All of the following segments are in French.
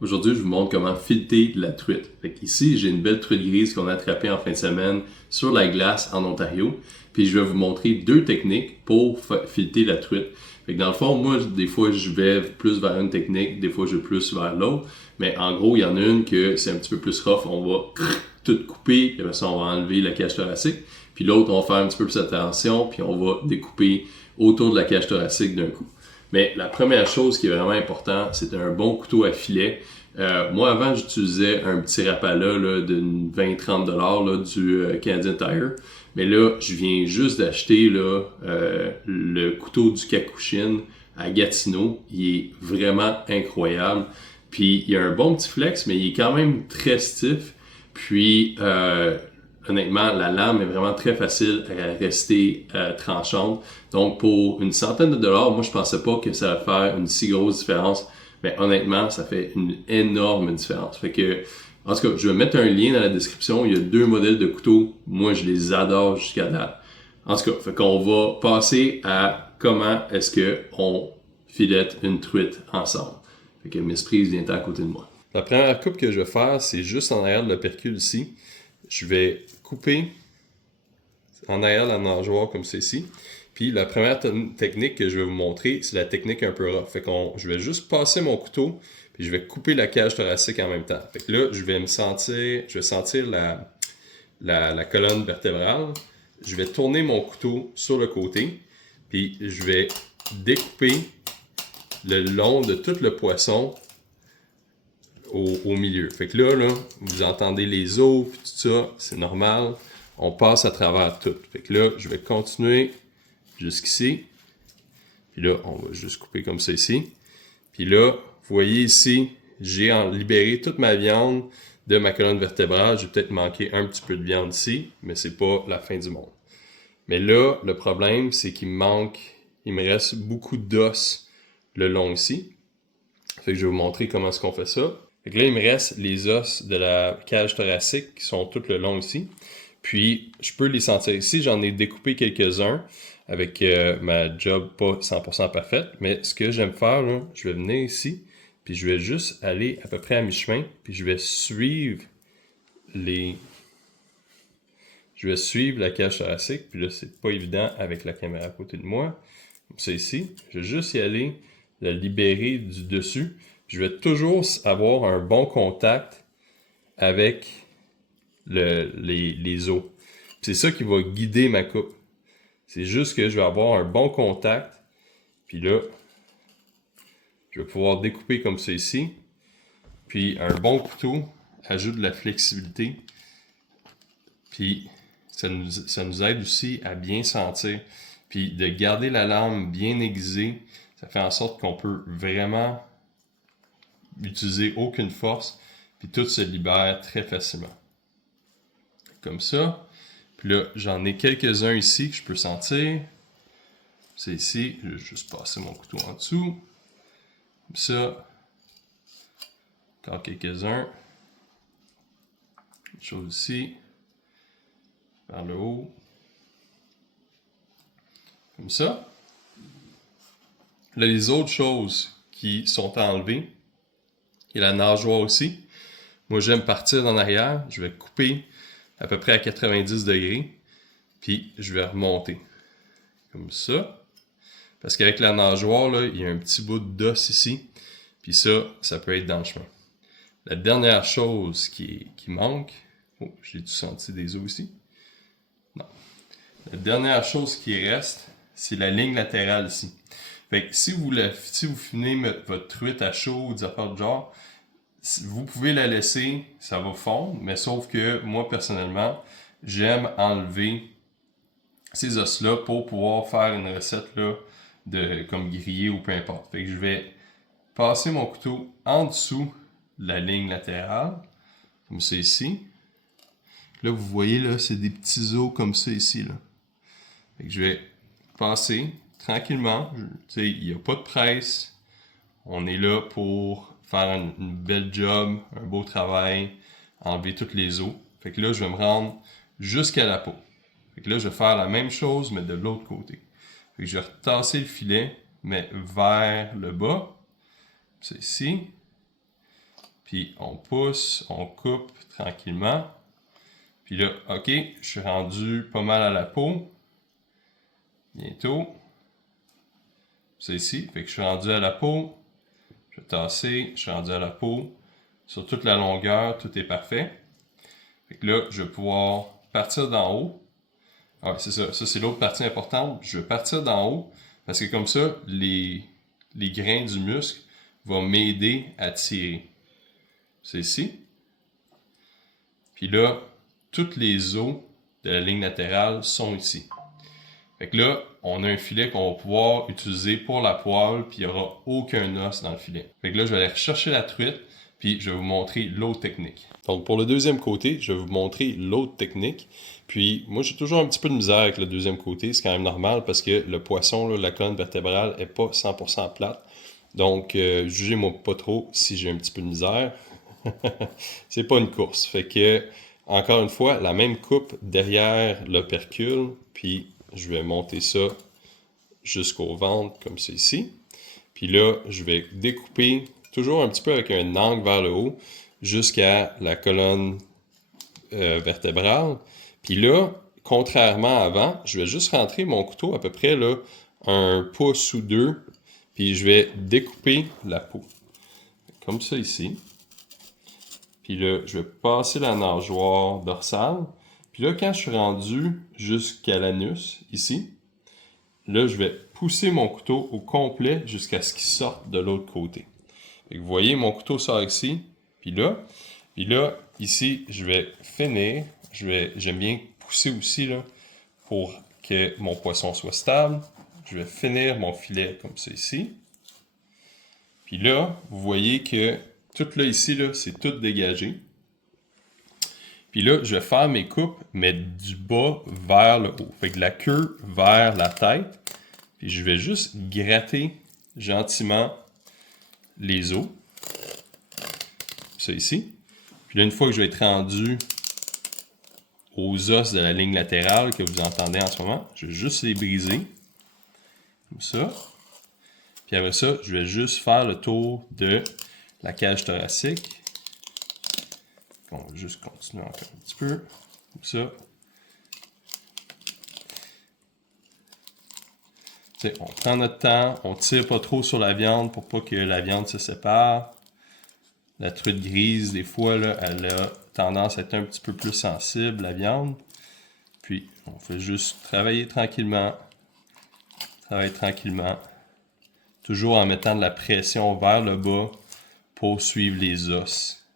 Aujourd'hui, je vous montre comment fileter de la truite. Ici, j'ai une belle truite grise qu'on a attrapée en fin de semaine sur la glace en Ontario. Puis je vais vous montrer deux techniques pour fileter la truite. Dans le fond, moi, des fois, je vais plus vers une technique, des fois, je vais plus vers l'autre. Mais en gros, il y en a une que c'est un petit peu plus rough. On va tout couper, puis après ça, on va enlever la cage thoracique. Puis l'autre, on va faire un petit peu plus attention, puis on va découper autour de la cage thoracique d'un coup. Mais la première chose qui est vraiment importante, c'est un bon couteau à filet. Moi, avant, j'utilisais un petit Rapala là, de 20-30$ là, du Canadian Tire. Mais là, je viens juste d'acheter là, le couteau du Kakushin à Gatineau. Il est vraiment incroyable. Puis, il y a un bon petit flex, mais il est quand même très stiff. Puis, honnêtement, la lame est vraiment très facile à rester tranchante. Donc, pour une centaine de dollars, moi, je pensais pas que ça allait faire une si grosse différence. Mais honnêtement, ça fait une énorme différence. Fait que, en tout cas, je vais mettre un lien dans la description. Il y a deux modèles de couteaux. Moi, je les adore jusqu'à date. En tout cas, fait qu'on va passer à comment est-ce que on filette une truite ensemble. Fait que Miss Prise vient à côté de moi. La première coupe que je vais faire, c'est juste en arrière de l'opercule ici. Je vais couper en arrière de la nageoire comme ceci. Puis la première technique que je vais vous montrer, c'est la technique un peu rough. Fait que je vais juste passer mon couteau, puis je vais couper la cage thoracique en même temps. Fait que là, je vais sentir la colonne vertébrale. Je vais tourner mon couteau sur le côté, puis je vais découper le long de tout le poisson au milieu. Fait que là, vous entendez les os, puis tout ça, c'est normal. On passe à travers tout. Fait que là, je vais continuer jusqu'ici. Puis là, on va juste couper comme ça ici. Puis là, vous voyez ici, j'ai libéré toute ma viande de ma colonne vertébrale. J'ai peut-être manqué un petit peu de viande ici, mais c'est pas la fin du monde. Mais là, le problème, c'est qu'il me reste beaucoup d'os le long ici. Fait que je vais vous montrer comment est-ce qu'on fait ça. Fait que là, il me reste les os de la cage thoracique qui sont tout le long ici. Puis, je peux les sentir ici. J'en ai découpé quelques-uns avec ma job pas 100% parfaite. Mais ce que j'aime faire, là, je vais venir ici, puis je vais juste aller à peu près à mi-chemin, puis je vais suivre la cage thoracique. Puis là, c'est pas évident avec la caméra à côté de moi. Comme ça ici. Je vais juste y aller, la libérer du dessus. Puis je vais toujours avoir un bon contact avec les os. C'est ça qui va guider ma coupe. C'est juste que je vais avoir un bon contact. Puis là, je vais pouvoir découper comme ça ici. Puis un bon couteau ajoute de la flexibilité. Puis ça nous aide aussi à bien sentir. Puis de garder la lame bien aiguisée, ça fait en sorte qu'on peut vraiment utiliser aucune force. Puis tout se libère très facilement. Comme ça. Puis là, j'en ai quelques-uns ici que je peux sentir. C'est ici. Je vais juste passer mon couteau en dessous. Comme ça. Encore quelques-uns. Une chose ici. Vers le haut. Comme ça. Là, les autres choses qui sont enlevées. Et la nageoire aussi. Moi, j'aime partir en arrière. Je vais couper à peu près à 90 degrés. Puis, je vais remonter. Comme ça. Parce qu'avec la nageoire, là, il y a un petit bout d'os ici. Puis ça peut être dans le chemin. La dernière chose qui manque... Oh, j'ai dû sentir des os ici. Non. La dernière chose qui reste, c'est la ligne latérale ici. Fait que si vous finissez votre truite à chaud ou des affaires de genre, vous pouvez la laisser, ça va fondre, mais sauf que moi, personnellement, j'aime enlever ces os-là pour pouvoir faire une recette là, comme grillé ou peu importe. Fait que je vais passer mon couteau en dessous de la ligne latérale, comme ça ici. Là, vous voyez, là, c'est des petits os comme ça ici. Là. Fait que je vais passer tranquillement. Il n'y a pas de presse. On est là pour faire une belle job, un beau travail, enlever toutes les os. Fait que là, je vais me rendre jusqu'à la peau. Fait que là, je vais faire la même chose, mais de l'autre côté. Fait que je vais retasser le filet, mais vers le bas. C'est ici. Puis on pousse, on coupe tranquillement. Puis là, ok, je suis rendu pas mal à la peau. Bientôt. C'est ici, fait que je suis rendu à la peau. Je vais tasser, je suis rendu à la peau. Sur toute la longueur, tout est parfait. Fait que là, je vais pouvoir partir d'en haut. Ah, c'est ça, ça c'est l'autre partie importante. Je vais partir d'en haut parce que comme ça, les grains du muscle vont m'aider à tirer. C'est ici. Puis là, toutes les os de la ligne latérale sont ici. Fait que là, on a un filet qu'on va pouvoir utiliser pour la poêle, puis il n'y aura aucun os dans le filet. Fait que là, je vais aller rechercher la truite, puis je vais vous montrer l'autre technique. Donc, pour le deuxième côté, je vais vous montrer l'autre technique. Puis, moi, j'ai toujours un petit peu de misère avec le deuxième côté. C'est quand même normal parce que le poisson, là, la colonne vertébrale, n'est pas 100% plate. Donc, jugez-moi pas trop si j'ai un petit peu de misère. C'est pas une course. Fait que, encore une fois, la même coupe derrière l'opercule, puis je vais monter ça jusqu'au ventre, comme c'est ici. Puis là, je vais découper, toujours un petit peu avec un angle vers le haut, jusqu'à la colonne vertébrale. Puis là, contrairement à avant, je vais juste rentrer mon couteau à peu près là, 1 pouce ou 2, puis je vais découper la peau. Comme ça ici. Puis là, je vais passer la nageoire dorsale. Puis là, quand je suis rendu jusqu'à l'anus, ici, là, je vais pousser mon couteau au complet jusqu'à ce qu'il sorte de l'autre côté. Fait que vous voyez, mon couteau sort ici, puis là, ici, je vais finir. J'aime bien pousser aussi là, pour que mon poisson soit stable. Je vais finir mon filet comme ça ici. Puis là, vous voyez que tout là ici, là, c'est tout dégagé. Puis là, je vais faire mes coupes, mais du bas vers le haut. Fait que la queue vers la tête. Puis je vais juste gratter gentiment les os. Ça ici. Puis là, une fois que je vais être rendu aux os de la ligne latérale que vous entendez en ce moment, je vais juste les briser. Comme ça. Puis après ça, je vais juste faire le tour de la cage thoracique. On va juste continuer encore un petit peu. Comme ça. T'sais, on prend notre temps, on tire pas trop sur la viande pour pas que la viande se sépare. La truite grise, des fois, là, elle a tendance à être un petit peu plus sensible, la viande. Puis, on fait juste travailler tranquillement. Travailler tranquillement. Toujours en mettant de la pression vers le bas pour suivre les os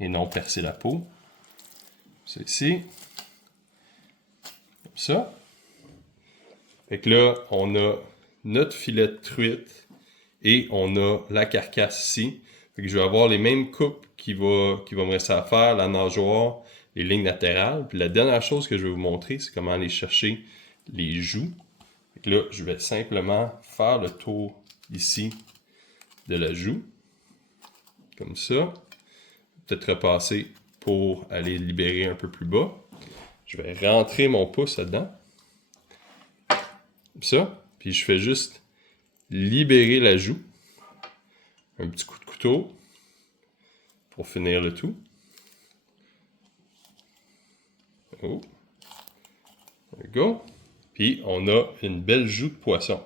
et non percer la peau. C'est ici. Comme ça. Fait que là, on a notre filet de truite et on a la carcasse ici. Fait que je vais avoir les mêmes coupes qui va me rester à faire, la nageoire, les lignes latérales. Puis la dernière chose que je vais vous montrer, c'est comment aller chercher les joues. Fait que là, je vais simplement faire le tour ici de la joue. Comme ça. Peut-être repasser pour aller libérer un peu plus bas. Je vais rentrer mon pouce là-dedans. Comme ça. Puis je fais juste libérer la joue. Un petit coup de couteau pour finir le tout. Oh. There we go. Puis on a une belle joue de poisson.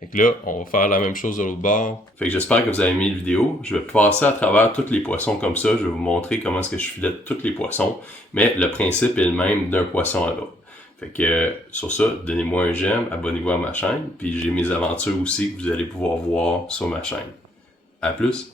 Fait que là, on va faire la même chose de l'autre bord. Fait que j'espère que vous avez aimé la vidéo. Je vais passer à travers tous les poissons comme ça. Je vais vous montrer comment est-ce que je filette tous les poissons. Mais le principe est le même d'un poisson à l'autre. Fait que sur ça, donnez-moi un j'aime, abonnez-vous à ma chaîne. Puis j'ai mes aventures aussi que vous allez pouvoir voir sur ma chaîne. À plus!